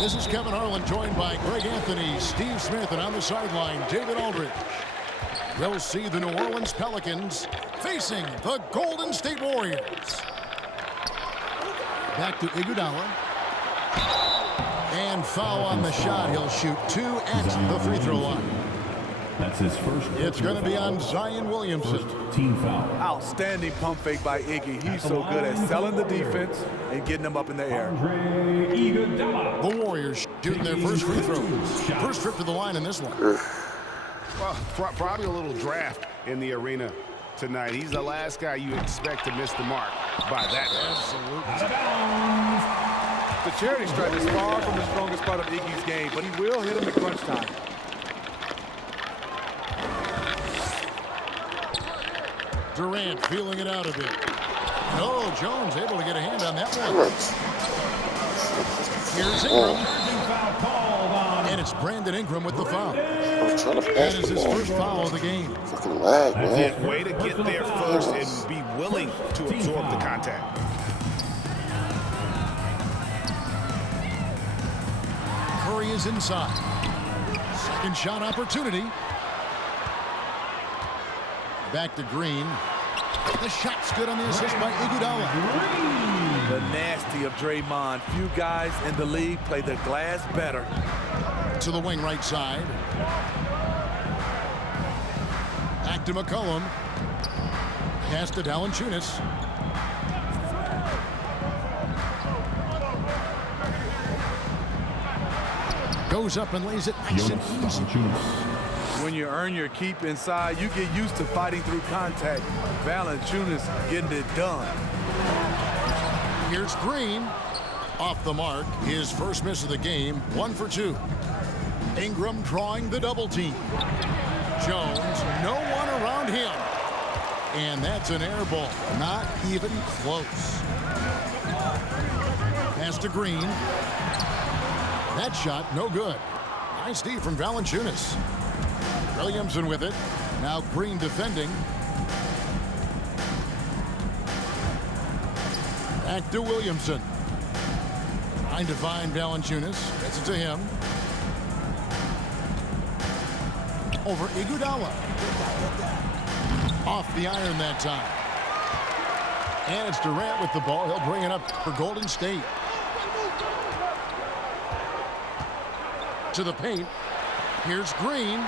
This is Kevin Harlan, joined by Greg Anthony, Steve Smith, and on the sideline, David Aldridge. We'll see the New Orleans Pelicans facing the Golden State Warriors. Back to Iguodala. And foul on the shot. He'll shoot 2 at the free throw line. That's his first. It's going to be on Zion Williamson. First team foul. Outstanding pump fake by Iggy. He's so good at selling the defense and getting them up in the air. The Warriors shooting their first free throws. First trip to the line in this one. Well, probably a little draft in the arena tonight. He's the last guy you expect to miss the mark by that. Absolutely. The charity stripe is far from the strongest part of Iggy's game, but he will hit him at crunch time. Durant feeling it out a bit. No, Jones able to get a hand on that one. Here's Ingram. And it's Brandon Ingram with the foul. That is his first foul of the game. Fucking lag, man. That's it. Way to get there first and be willing to absorb the contact. Curry is inside. Second shot opportunity. Back to Green. The shot's good on the assist by Iguodala. The nasty of Draymond. Few guys in the league play the glass better. To the wing right side. Back to McCollum. Pass to Valanciunas. Goes up and lays it nice and easy. When you earn your keep inside, you get used to fighting through contact. Valanciunas getting it done. Here's Green. Off the mark. His first miss of the game. 1 for 2. Ingram drawing the double team. Jones, no one around him. And that's an air ball. Not even close. Pass to Green. That shot, no good. Nice D from Valanciunas. Williamson with it. Now Green defending. Back to Williamson. Trying to find Valanciunas. Gets it to him. Over Iguodala. Off the iron that time. And it's Durant with the ball. He'll bring it up for Golden State. To the paint. Here's Green.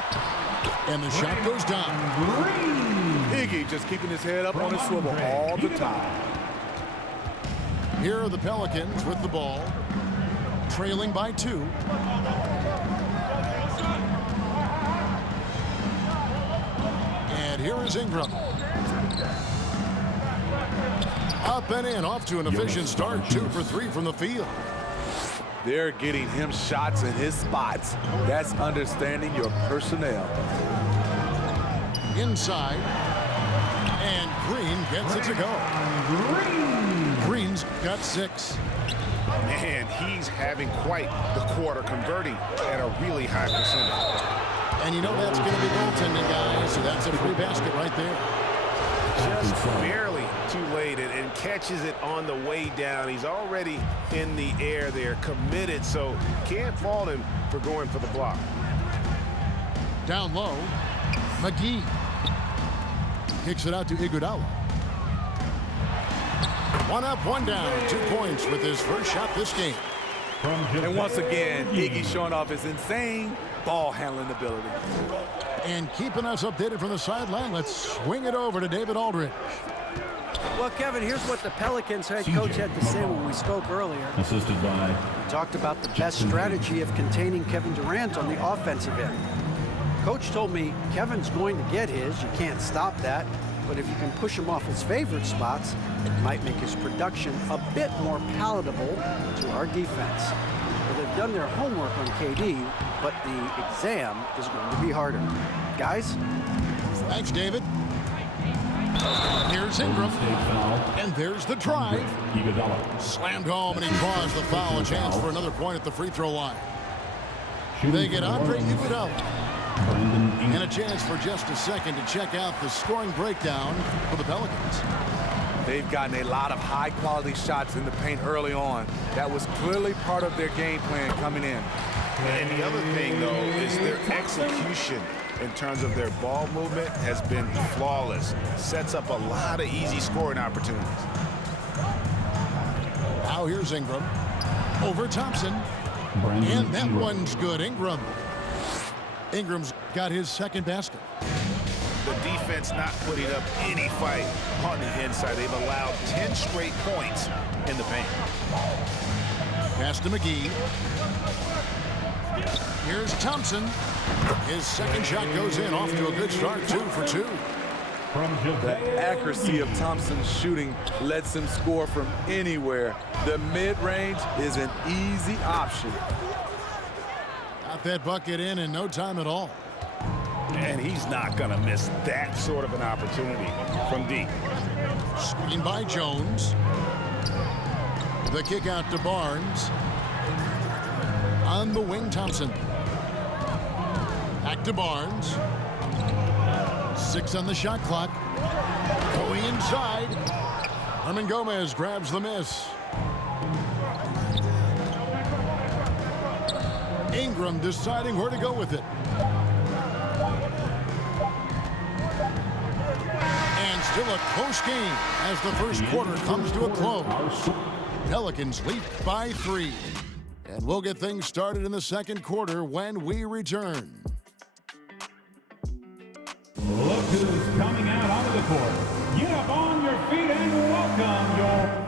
And the shot goes down. Iggy just keeping his head up on his swivel all the time. Here are the Pelicans with the ball. Trailing by 2. And here is Ingram. Up and in, off to an efficient start. 2 for 3 from the field. They're getting him shots in his spots. That's understanding your personnel. Inside. And Green gets it to go. Green's got 6. Man, he's having quite the quarter, converting at a really high percentage. And you know that's going to be goaltending, guys. So that's a free basket right there. Just barely too late and catches it on the way down. He's already in the air there, committed, so can't fault him for going for the block. Down low, McGee kicks it out to Iguodala. 1 up, 1 down, 2 points with his first shot this game. And once again, Iggy showing off his insane ball handling ability. And keeping us updated from the sideline, let's swing it over to David Aldridge. Well, Kevin, here's what the Pelicans head coach had to say when we spoke earlier. Assisted by. He talked about the best strategy of containing Kevin Durant on the offensive end. Coach told me Kevin's going to get his. You can't stop that. But if you can push him off his favorite spots, it might make his production a bit more palatable to our defense. Well, they've done their homework on KD, but the exam is going to be harder. Guys? Thanks, David. Here's Ingram. And there's the drive. Slammed home, and he draws the foul. A chance for another point at the free throw line. They get Andre Iguodala. And a chance for just a second to check out the scoring breakdown for the Pelicans. They've gotten a lot of high-quality shots in the paint early on. That was clearly part of their game plan coming in. And the other thing, though, is their execution in terms of their ball movement has been flawless. Sets up a lot of easy scoring opportunities. Now here's Ingram. Over Thompson. Brandon And that Ingram. one's good. Ingram's got his second basket. The defense not putting up any fight on the inside. They've allowed 10 straight points in the paint. Pass to McGee. Here's Thompson. His second shot goes in, off to a good start, 2 for 2. The accuracy of Thompson's shooting lets him score from anywhere. The mid-range is an easy option. Got that bucket in no time at all. And he's not going to miss that sort of an opportunity from deep. Screen by Jones. The kick out to Barnes. On the wing, Thompson. Back to Barnes. 6 on the shot clock. Going inside. Herman Gomez grabs the miss. Ingram deciding where to go with it. And still a close game as the first quarter comes to a close. Pelicans lead by 3. And we'll get things started in the second quarter when we return. Look who's coming out onto the court. Get up on your feet and welcome your...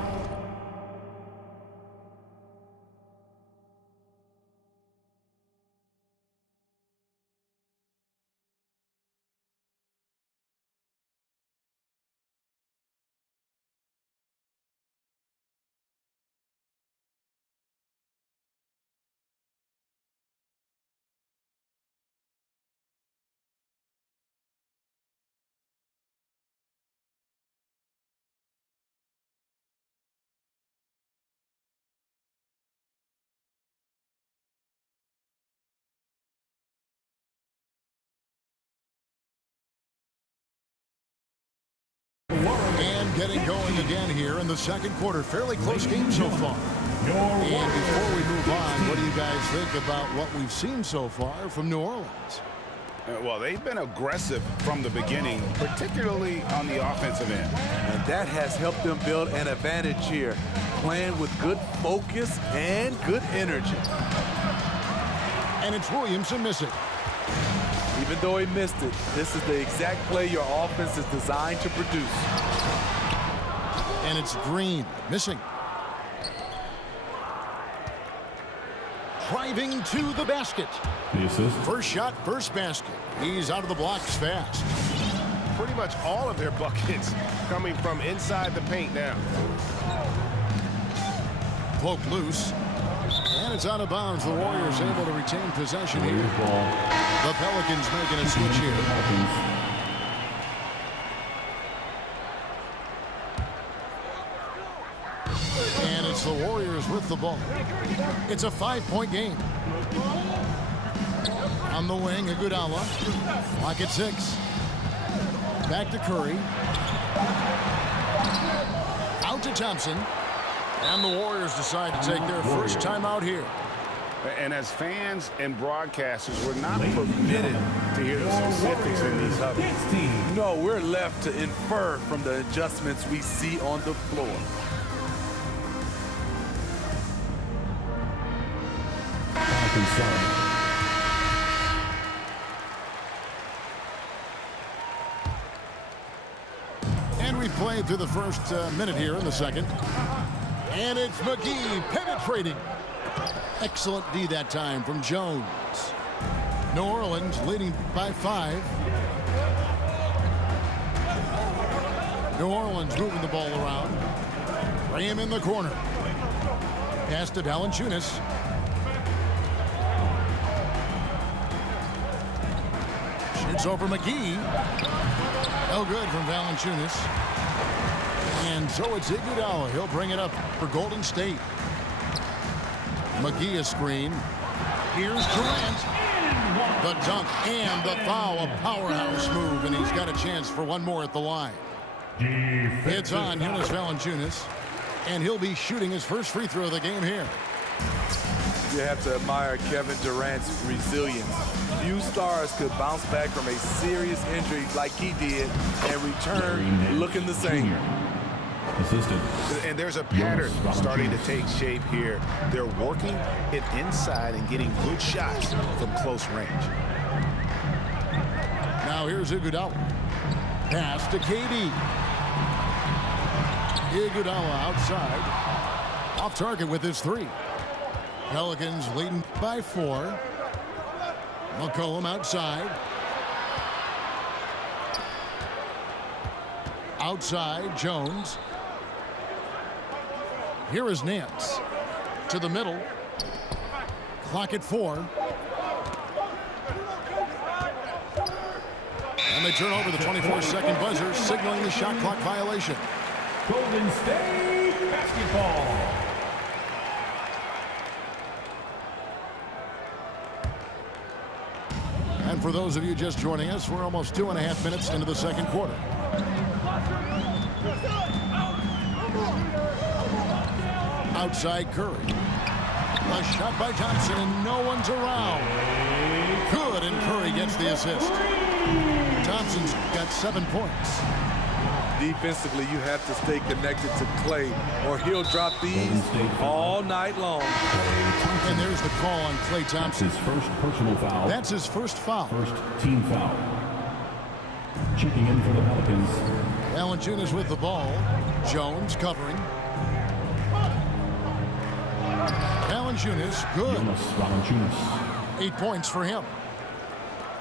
And getting going again here in the second quarter. Fairly close game so far. And before we move on, what do you guys think about what we've seen so far from New Orleans? Well, they've been aggressive from the beginning, particularly on the offensive end. And that has helped them build an advantage here, playing with good focus and good energy. And it's Williamson missing. Even though he missed it, this is the exact play your offense is designed to produce. And it's Green missing. Driving to the basket. The assist. First shot, first basket. He's out of the blocks fast. Pretty much all of their buckets coming from inside the paint now. Poke loose. And it's out of bounds. The Warriors able to retain possession here. Warriors ball. The Pelicans making a switch here. Pelicans. And it's the Warriors with the ball. It's a 5-point game. On the wing, Iguodala. Clock at 6. Back to Curry. Out to Thompson. And the Warriors decide to take their first time out here. And as fans and broadcasters, we're not permitted to hear the specifics in these huddles. No, we're left to infer from the adjustments we see on the floor. And we played through the first minute here in the second. And it's McGee penetrating. Excellent D that time from Jones. New Orleans leading by 5. New Orleans moving the ball around. Graham in the corner. Pass to Valanciunas. Shoots over McGee. No good from Valanciunas. And so it's Iguodala. He'll bring it up for Golden State. McGee a screen. Here's Durant. The dunk and the foul. A powerhouse move, and he's got a chance for one more at the line. It's on Jonas Valanciunas, and he'll be shooting his first free throw of the game here. You have to admire Kevin Durant's resilience. Few stars could bounce back from a serious injury like he did and return looking the same. Assistant. And there's a pattern starting to take shape here. They're working it inside and getting good shots from close range. Now here's Iguodala. Pass to KD. Iguodala outside. Off target with his three. Pelicans leading by 4. McCollum outside. Outside, Jones. Here is Nance. To the middle. Clock at 4. And they turn over the 24-second buzzer, signaling the shot clock violation. Golden State basketball. And for those of you just joining us, we're almost 2.5 minutes into the second quarter. Outside Curry. A shot by Thompson, and no one's around. Good, and Curry gets the assist. Thompson's got 7 points. Defensively, you have to stay connected to Clay, or he'll drop these all night long. And there's the call on Klay Thompson. His first personal foul. That's his first foul. First team foul. Checking in for the Pelicans. Valanciunas with the ball. Jones covering. Valanciunas, good. Jonas Valanciunas. 8 points for him.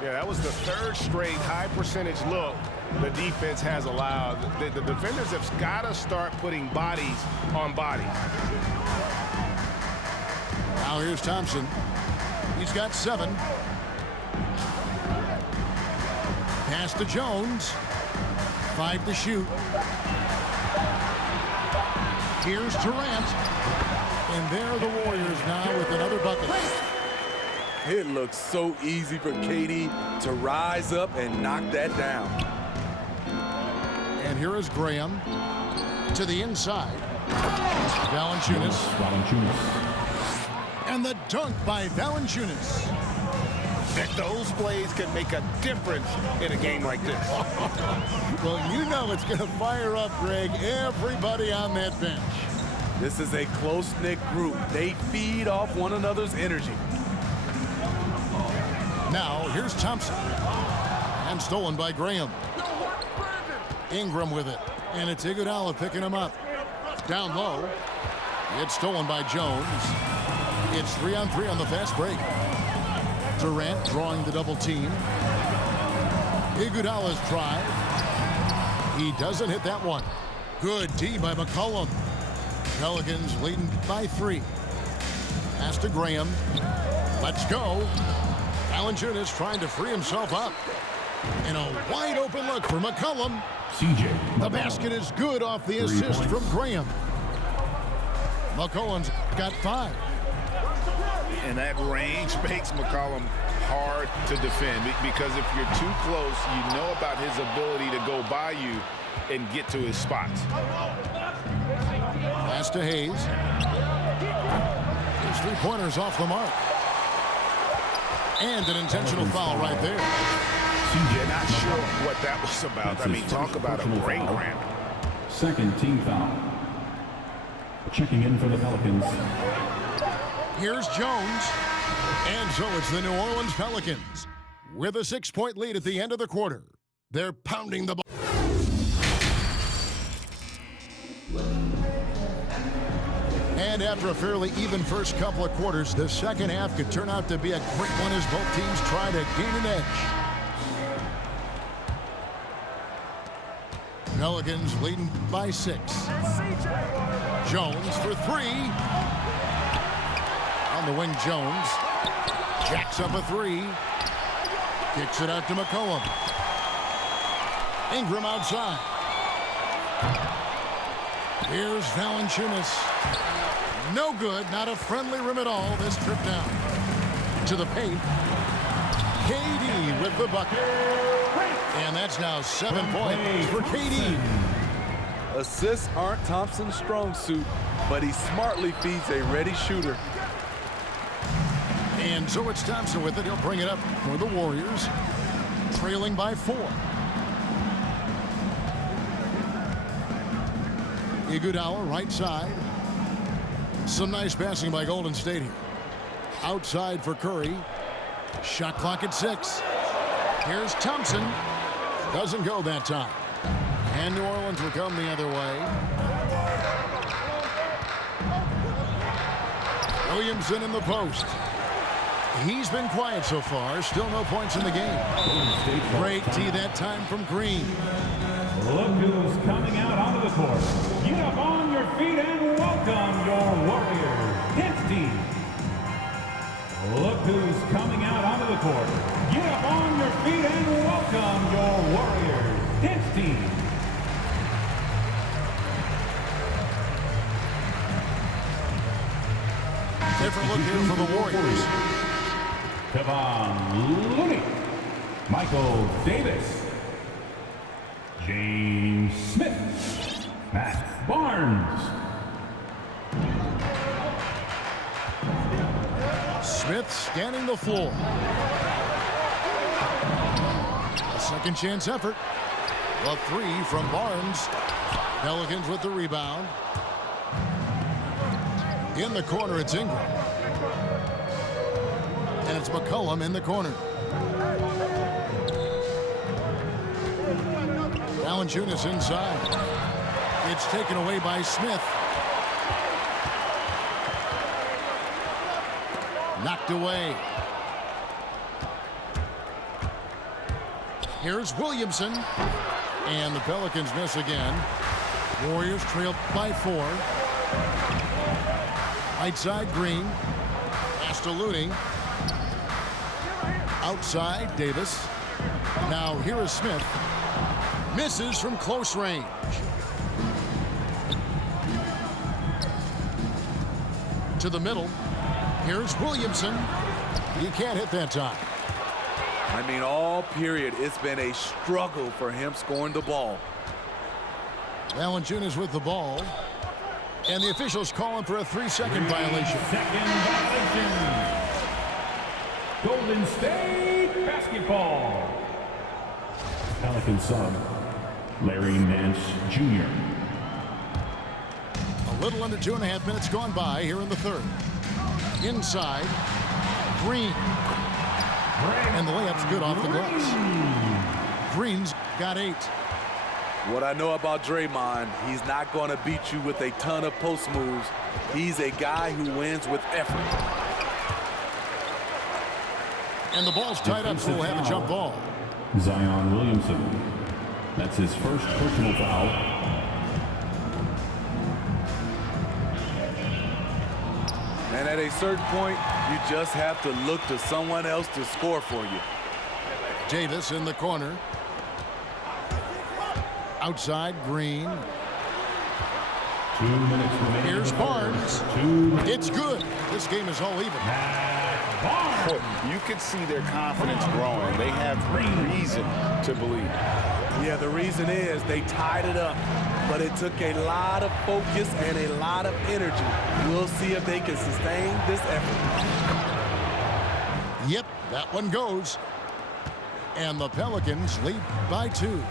Yeah, that was the third straight high percentage look the defense has allowed. The defenders have got to start putting bodies on bodies. Now here's Thompson. He's got 7. Pass to Jones. 5 to shoot. Here's Durant. And there are the Warriors now with another bucket. It looks so easy for KD to rise up and knock that down. And here is Graham to the inside. Valanciunas. And the dunk by Valanciunas. That those plays can make a difference in a game like this. Well, you know it's going to fire up, Greg, everybody on that bench. This is a close-knit group. They feed off one another's energy. Now, here's Thompson. And stolen by Graham. Ingram with it. And it's Iguodala picking him up. Down low. It's stolen by Jones. It's 3-on-3 on the fast break. Durant drawing the double team. Iguodala's drive. He doesn't hit that one. Good D by McCollum. Pelicans leading by 3. Pass to Graham. Let's go. Valanciunas trying to free himself up. And a wide open look for McCollum. CJ. The basket is good off the assist from Graham. McCollum's got 5. And that range makes McCollum hard to defend because if you're too close, you know about his ability to go by you and get to his spots. Pass to Hayes. His 3-pointers off the mark. And an intentional foul right there. CJ, not sure what that was about. I mean, talk about a brain cramp. Second team foul. Checking in for the Pelicans. Here's Jones. And so it's the New Orleans Pelicans with a 6-point lead at the end of the quarter. They're pounding the ball. And after a fairly even first couple of quarters, the second half could turn out to be a great one as both teams try to gain an edge. Pelicans leading by 6. Jones for 3. On the wing, Jones. Jacks up a 3. Kicks it out to McCollum. Ingram outside. Here's Valanciunas. No good, not a friendly rim at all this trip down. To the paint. KD with the bucket. And that's now 7 points for KD. Assists aren't Thompson's strong suit, but he smartly feeds a ready shooter. And so it's Thompson with it. He'll bring it up for the Warriors, trailing by 4. Iguodala, right side. Some nice passing by Golden State here. Outside for Curry. Shot clock at 6. Here's Thompson. Doesn't go that time. And New Orleans will come the other way. Williamson in the post. He's been quiet so far. Still no points in the game. Great tee that time from Green. Look who's coming out onto the court. Get up on your feet and welcome your Warriors dance team. Look who's coming out onto the court. Get up on your feet and welcome your Warriors dance team. Different look here for the Warriors. Kevon Looney, Michael Davis, James Smith, Matt Barnes. Smith scanning the floor. A second chance effort. A 3 from Barnes. Pelicans with the rebound. In the corner, it's Ingram. And it's McCollum in the corner. Valanciunas inside. It's taken away by Smith. Knocked away. Here's Williamson. And the Pelicans miss again. Warriors trail by 4. Right side, Green. Pass to Looney. Outside, Davis. Now here is Smith. Misses from close range. To the middle. Here's Williamson. He can't hit that time. I mean, all period, it's been a struggle for him scoring the ball. Valanciunas with the ball. And the officials calling for a 3-second violation. 3-second violation. Golden State basketball. Pelican sub, Larry Nance Jr. A little under 2.5 minutes gone by here in the third. Inside, Green. And the layup's good off the glass. Green's got 8. What I know about Draymond, he's not going to beat you with a ton of post moves. He's a guy who wins with effort. And the ball's tied up, so we'll have a jump ball. Zion Williamson. That's his first personal foul. And at a certain point, you just have to look to someone else to score for you. Davis in the corner. Outside, Green. 2 minutes remaining. Here's Barnes. It's good. This game is all even. Boy, you can see their confidence growing. They have reason to believe. Yeah, the reason is they tied it up, but it took a lot of focus and a lot of energy. We'll see if they can sustain this effort. Yep, that one goes. And the Pelicans lead by 2.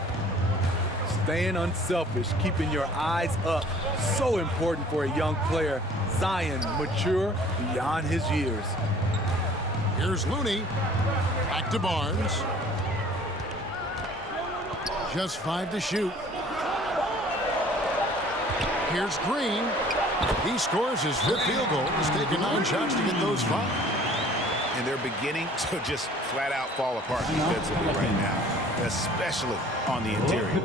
Staying unselfish, keeping your eyes up, so important for a young player. Zion, mature beyond his years. Here's Looney. Back to Barnes. Just 5 to shoot. Here's Green. He scores his 5th field goal. He's taken 9 shots to get those 5. And they're beginning to just flat out fall apart defensively right now, especially on the interior.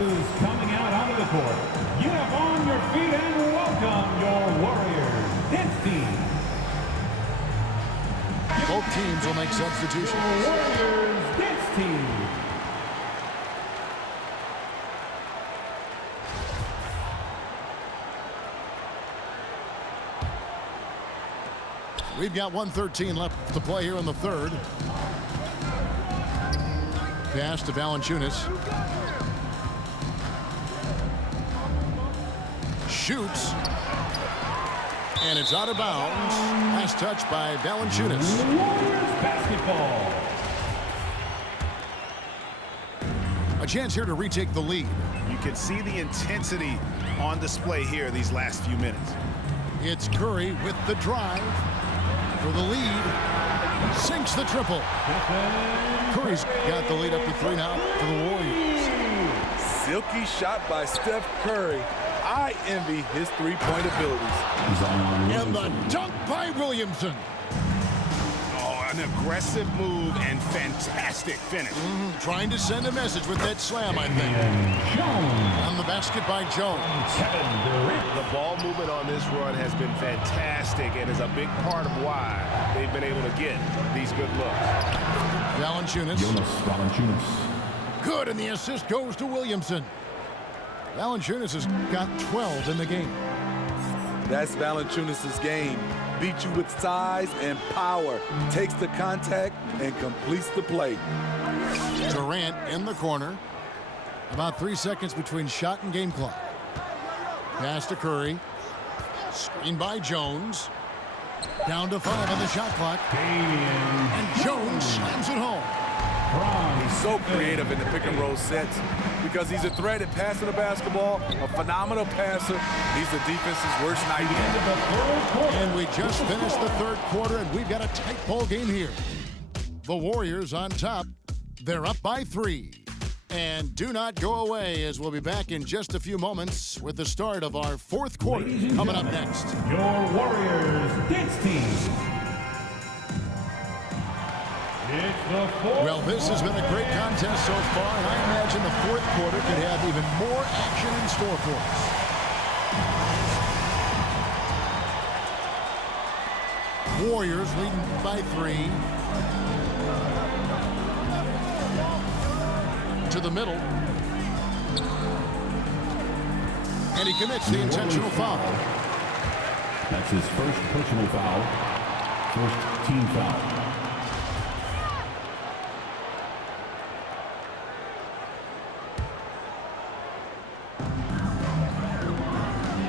Who's coming out onto the court. Get up on your feet and welcome your Warriors dance team. Both teams will make substitutions. Warriors dance team. We've got 1:13 left to play here in the third. Pass to Valanciunas. Shoots. And it's out of bounds. Last touch by Valanciunas. Warriors basketball. A chance here to retake the lead. You can see the intensity on display here these last few minutes. It's Curry with the drive for the lead. Sinks the triple. Curry's got the lead up to 3 now for the Warriors. Silky shot by Steph Curry. I envy his three-point abilities. And the dunk by Williamson. Oh, an aggressive move and fantastic finish. Trying to send a message with that slam, I think. On the basket by Jones. The ball movement on this run has been fantastic and is a big part of why they've been able to get these good looks. Valanciunas. Good, and the assist goes to Williamson. Valanciunas has got 12 in the game. That's Valanciunas' game. Beat you with size and power. Takes the contact and completes the play. Durant in the corner. About 3 seconds between shot and game clock. Pass to Curry. Screen by Jones. Down to 5 on the shot clock. And Jones slams it home. He's so creative in the pick and roll sets because he's a threat at passing the basketball, a phenomenal passer. He's the defense's worst nightmare. And we just finished the third quarter, and we've got a tight ball game here. The Warriors on top. They're up by 3. And do not go away, as we'll be back in just a few moments with the start of our fourth quarter coming up next. Your Warriors dance team. Well, this has been a great contest so far, and I imagine the fourth quarter could have even more action in store for us. Warriors leading by 3. To the middle. And he commits the intentional foul. That's his first personal foul. First team foul.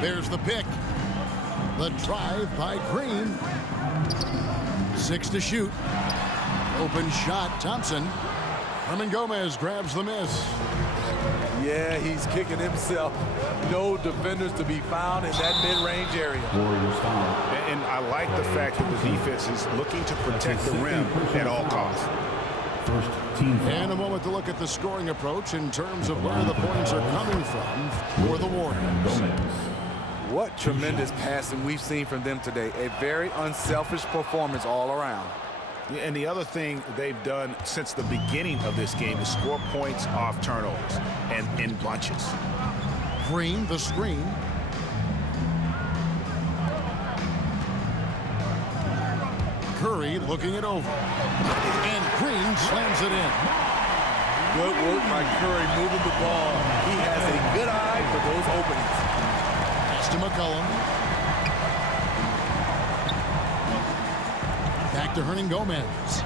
There's the pick. The drive by Green. 6 to shoot. Open shot, Thompson. Herman Gomez grabs the miss. Yeah, he's kicking himself. No defenders to be found in that mid-range area. Warriors foul. And I like the fact that the defense is looking to protect the rim at all costs. First team foul. And a moment to look at the scoring approach in terms of where the points are coming from for the Warriors. What tremendous passing we've seen from them today. A very unselfish performance all around. And the other thing they've done since the beginning of this game is score points off turnovers and in bunches. Green, the screen. Curry looking it over. And Green slams it in. Good work by Curry moving the ball. He has a good eye for those openings. Pass to McCollum. Back to Hernan Gomez.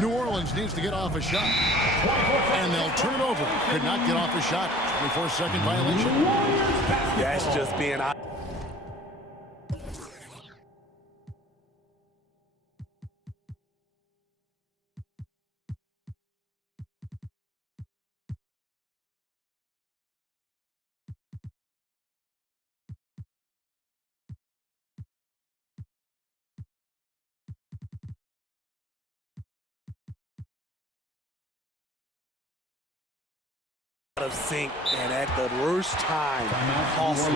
New Orleans needs to get off a shot. And they'll turn it over. Could not get off a shot. 24-second violation. That's just being out. Of sync and at the worst time, costly.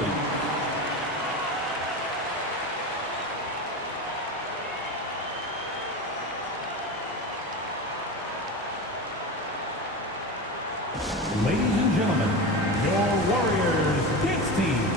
Ladies and gentlemen, your Warriors dance team.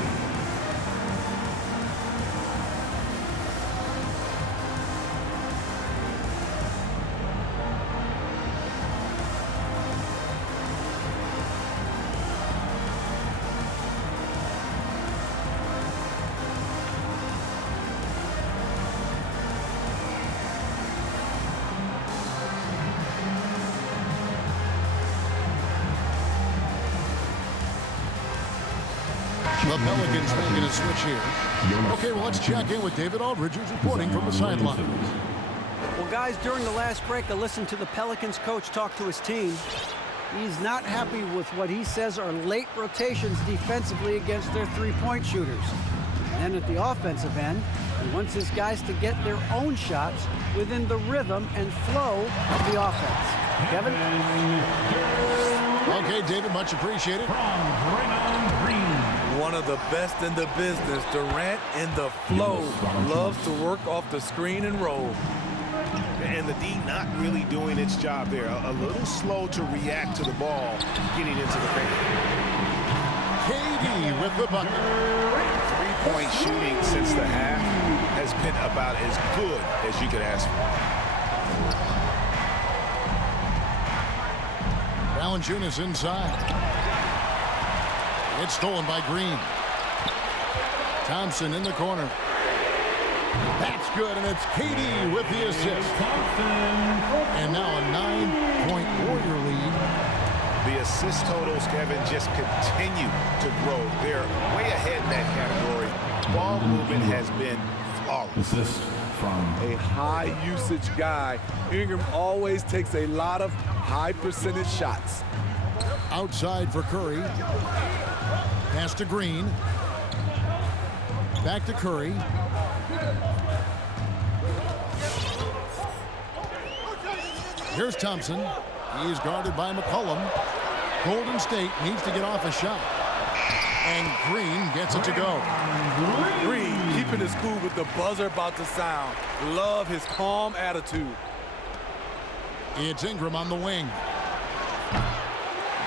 The Pelicans making a switch here. Okay, well, let's check in with David Aldridge, who's reporting from the sideline. Well, guys, during the last break, I listened to the Pelicans coach talk to his team. He's not happy with what he says are late rotations defensively against their three-point shooters. And at the offensive end, he wants his guys to get their own shots within the rhythm and flow of the offense. Kevin? Okay, David, much appreciated. One of the best in the business, Durant in the flow. Loves to work off the screen and roll. And the D not really doing its job there. A little slow to react to the ball getting into the paint. KD with the bucket. Three-point shooting since the half has been about as good as you could ask for. Valanciunas inside. It's stolen by Green. Thompson in the corner. That's good, and it's KD with the assist. And now a 9-point Warrior lead. The assist totals, Kevin, just continue to grow. They're way ahead in that category. Ball movement has been flawless. Assist from A high usage guy. Ingram always takes a lot of high percentage shots. Outside for Curry. Pass to Green. Back to Curry. Here's Thompson. He's guarded by McCollum. Golden State needs to get off a shot. And Green gets it to go. Green keeping his cool with the buzzer about to sound. Love his calm attitude. It's Ingram on the wing.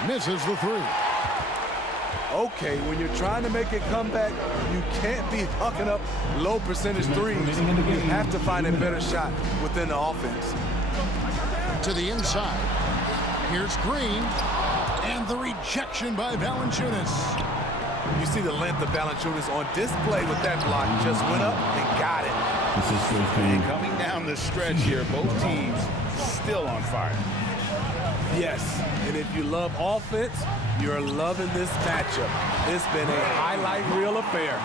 Misses the three. Okay, when you're trying to make a comeback, you can't be hucking up low percentage threes. You have to find a better shot within the offense. To the inside. Here's Green. And the rejection by Valanciunas. You see the length of Valanciunas on display with that block. Just went up and got it. And coming down the stretch here, both teams still on fire. Yes, and if you love offense, you're loving this matchup. It's been a highlight reel affair.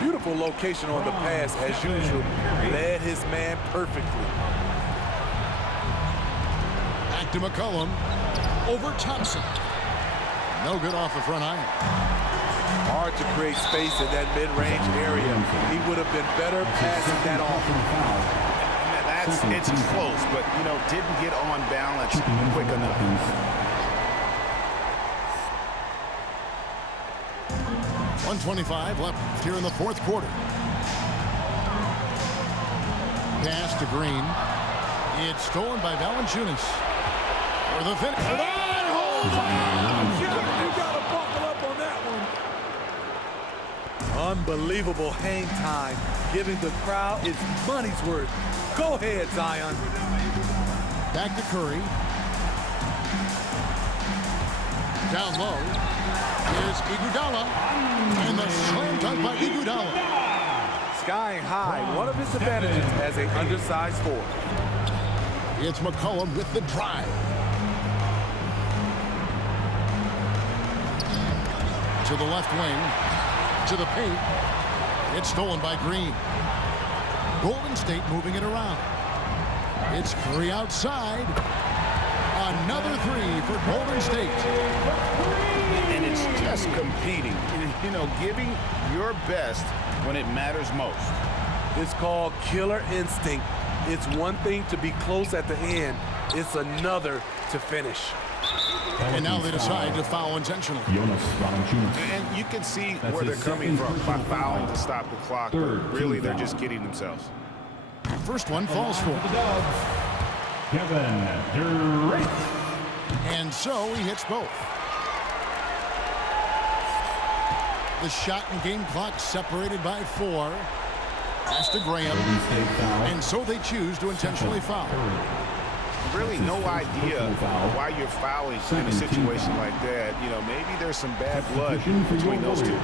Beautiful location on the pass as usual. Led his man perfectly. Back to McCollum. Over Thompson. No good off the front iron. Hard to create space in that mid-range area. He would have been better passing that off. It's close, but, you know, didn't get on balance quick enough. .125 left here in the fourth quarter. Pass to Green. It's stolen by Valanciunas. For the finish. You got to buckle up on that one. Unbelievable hang time, giving the crowd its money's worth. Go ahead, Zion. Back to Curry. Down low. Here's Iguodala. And the slam dunk by Iguodala. Skying high, one of his advantages as an undersized forward. It's McCollum with the drive. To the left wing. To the paint. It's stolen by Green. Golden State moving it around. It's Curry outside. Another three for Golden State. And it's just competing. You know, giving your best when it matters most. It's called killer instinct. It's one thing to be close at the end. It's another to finish. And now they decide to foul intentionally. And you can see where they're coming from by fouling to stop the clock. But really, they're just kidding themselves. First one falls for Kevin Durant. And so he hits both. The shot and game clock separated by 4. Pass to Graham. And so they choose to intentionally foul. Really no idea why you're fouling in a situation like that. You know, maybe there's some bad blood between those two.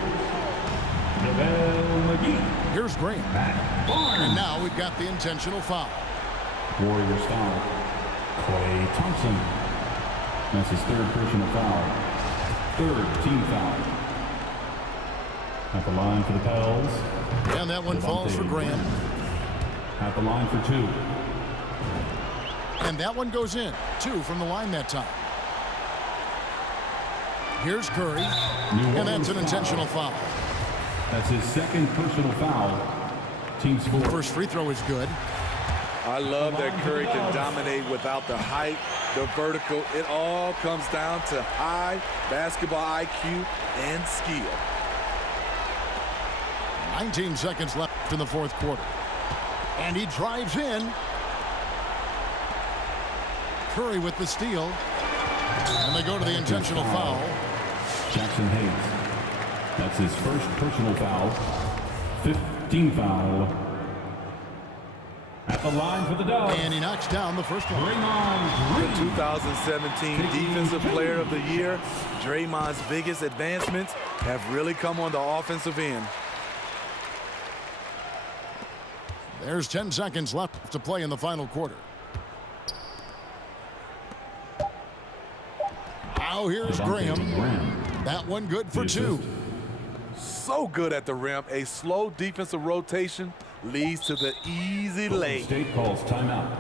Here's Graham. And now we've got the intentional foul. Warriors foul. Klay Thompson. That's his third personal foul. Third team foul. At the line for the Pels. And that one falls for Graham. At the line for 2. And that one goes in. 2 from the line that time. Here's Curry. And that's an intentional foul. That's his second personal foul. Team score. First free throw is good. I love that Curry can dominate without the height, the vertical. It all comes down to high basketball IQ and skill. 19 seconds left in the fourth quarter. And he drives in. Curry with the steal. And they go to the intentional foul. Jackson Hayes. That's his first personal foul. 15 foul. At the line for the Dubs. And he knocks down the first one. The 2017 Defensive Player of the Year. Draymond's biggest advancements have really come on the offensive end. There's 10 seconds left to play in the final quarter. Now here's Graham. That one good for 2. So good at the rim. A slow defensive rotation leads to the easy lay. State calls timeout.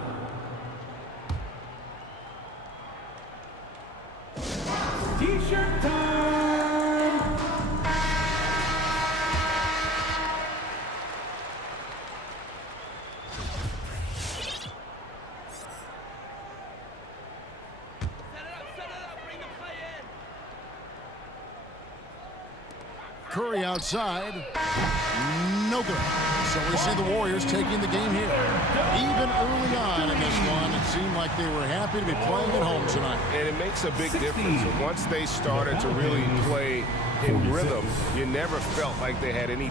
T-shirt time! Curry outside. No good. So we see the Warriors taking the game here. Even early on in this one, it seemed like they were happy to be playing at home tonight. And it makes a big difference. Once they started to really play in rhythm, you never felt like they had any